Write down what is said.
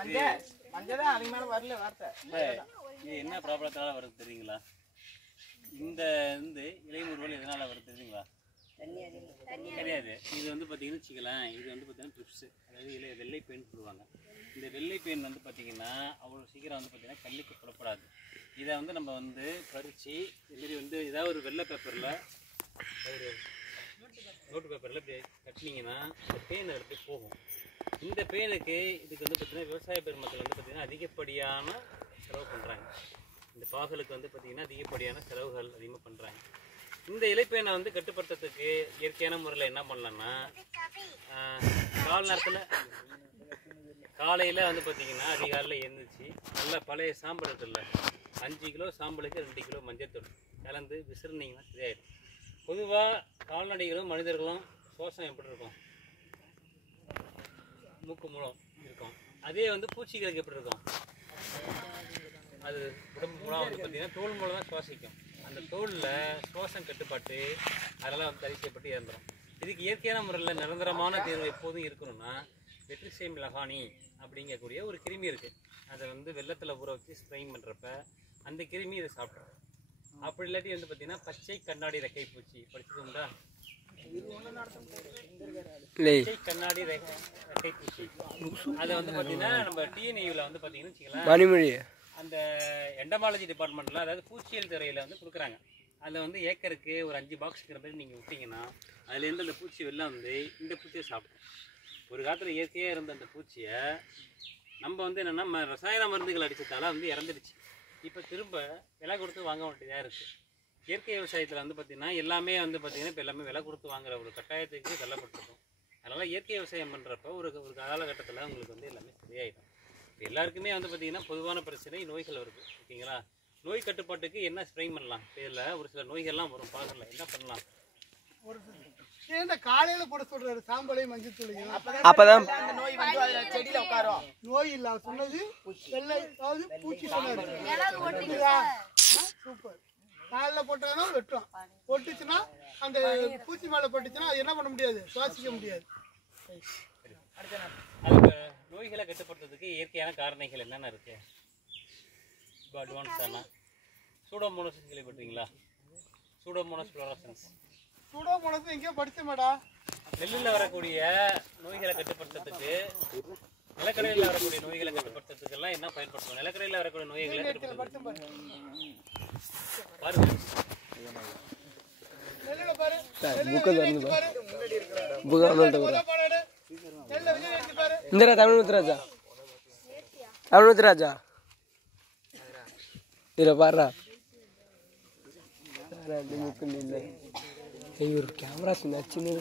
மஞ்சள் தான் அதுக்கு மேலே வரல வார்த்தை. இது என்ன ப்ராப்ளத்தால் வருது தெரியுங்களா? இந்த இலைமுறுவல் எதனால் வருது தெரியுங்களா? கிடையாது. இது பார்த்தீங்கன்னு வச்சுக்கலாம், இது பார்த்தீங்கன்னா ட்ரிப்ஸு, அதாவது வெள்ளை பெயின் சொல்லுவாங்க. இந்த வெள்ளை பெயின் பார்த்தீங்கன்னா அவ்வளோ சீக்கிரம் பார்த்தீங்கன்னா கண்ணுக்கு புலப்படாது. இதை நம்ம பறித்து இதுமாரி ஏதாவது ஒரு வெள்ளை பேப்பரில் ஒரு நோட்டு பேப்பரில் இப்படி கட்டினீங்கன்னா இந்த பெயின் எடுத்து போகும். இந்த பெயினுக்கு இதுக்கு பார்த்தீங்கன்னா விவசாய பெருமக்கள் பார்த்தீங்கன்னா அதிகப்படியான செலவு பண்ணுறாங்க. இந்த பாகலுக்கு பார்த்தீங்கன்னா அதிகப்படியான செலவுகள் அதிகமாக பண்ணுறாங்க. இந்த இலைப்பெயினை கட்டுப்படுத்துறதுக்கு இயற்கையான முறையில் என்ன பண்ணலான்னா, நேரத்தில் காலையில் பார்த்தீங்கன்னா அதிகாலையில் எழுந்திரிச்சு நல்ல பழைய சாம்பல் இருக்குல்ல, 5 கிலோ சாம்பலுக்கு 2 கிலோ மஞ்சள் தூள் கலந்து விசிறினீங்கன்னா சரியாயிடும். பொதுவாக கால்நடைகளும் மனிதர்களும் சுவாசம் எப்படி இருக்கும்? மூக்கு மூலம் இருக்கும். அதே பூச்சிகளுக்கு எப்படி இருக்கும்? அது உடம்பு மூலம் பார்த்தீங்கன்னா தோல் மூலம் தான் சுவாசிக்கும். அந்த தோலில் சுவாசம் கட்டுப்பாட்டு அதெல்லாம் தடை செய்யப்பட்டு இறந்துடும். இதுக்கு இயற்கையான முறையில் நிரந்தரமான தீர்வு எப்போதும் இருக்கணும்னா வெட்ரிசைம் லகானி அப்படிங்கக்கூடிய ஒரு கிருமி இருக்குது. அதை வெள்ளத்தில் ஊற வச்சு ஸ்ப்ரெயின் பண்ணுறப்ப அந்த கிருமி இதை சாப்பிட்றோம். அப்படி இல்லாட்டி பார்த்தீங்கன்னா பச்சை கண்ணாடி ரெக்கை பூச்சி படிச்சது உண்டா? பச்சை கண்ணாடி ரெக்கை பூச்சி அதை பார்த்தீங்கன்னா நம்ம டிஎன்ஏவில் பார்த்தீங்கன்னு வச்சுக்கலாம், அந்த எண்டமாலஜி டிபார்ட்மெண்ட்டில் அதாவது பூச்சியல் துறையில் கொடுக்குறாங்க. அதில் ஏக்கருக்கு ஒரு 5 பாக்ஸுங்கிற மாதிரி நீங்கள் விட்டிங்கன்னா அதுலேருந்து அந்த பூச்சி வெளில இந்த பூச்சியை சாப்பிடும். ஒரு காலத்தில் இயற்கையாக இருந்த அந்த பூச்சியை நம்ம என்னென்னா ரசாயன மருந்துகள் அடித்ததால இறந்துடுச்சு. இப்போ திரும்ப விலை கொடுத்து வாங்க வேண்டியதாக இருக்குது. இயற்கை விவசாயத்தில் பார்த்திங்கன்னா எல்லாமே பார்த்திங்கன்னா இப்போ எல்லாமே விலை கொடுத்து வாங்குகிற ஒரு கட்டாயத்துக்கு தள்ளப்பட்டிருக்கும். அதனால் இயற்கை விவசாயம் பண்ணுறப்ப ஒரு காலகட்டத்தில் உங்களுக்கு எல்லாமே சரியாயிடும். எல்லாருக்குமே பார்த்திங்கன்னா பொதுவான பிரச்சனை நோய்கள் வருது. ஓகேங்களா? நோய் கட்டுப்பாட்டுக்கு என்ன ஸ்ப்ரே பண்ணலாம்? இதில் ஒரு சில நோய்கள்லாம் வரும் பாகல என்ன பண்ணலாம்? இந்த காலையில போட சொல்றாரு சாம்பலை மஞ்சள் தூளையும், அப்பதான் அந்த நோய் செடியில உட்காரும். நோய் இல்ல சொன்னது வெள்ளை, அதாவது பூச்சி சொன்னாரு. சூப்பர். காலைல போட்டாங்கன்னா வெட்டும், போட்டுச்சுன்னா அந்த பூச்சி மேல போட்டுச்சுன்னா அது என்ன பண்ண முடியாது, சுவாசிக்க முடியாது. அதுக்கு நோய்களை கட்டுப்படுத்துறதுக்கு இயற்கையான காரணிகள் என்னென்ன இருக்கு? இப்போ அட்வான்ஸ் ஆனால் சூடோமோனஸ் கேள்விப்பட்டீங்களா? Pseudomonas fluorescence. சூடோமோனஸ் எங்கேயோ படிச்ச மேடா. நெல்லில் வரக்கூடிய நோய்களை கட்டுப்படுத்துறதுக்கு, நிலக்கடையில் வரக்கூடிய நோய்களை கட்டுப்படுத்துறதுக்கெல்லாம் என்ன பயன்படுத்தும்? நிலக்கடையில் வரக்கூடிய நோய்களை கட்டுப்படுத்தும் பாருங்க. इंदिरा तमिळराजा तमिळराजा इरा पारा कैमरा नच्चिंदी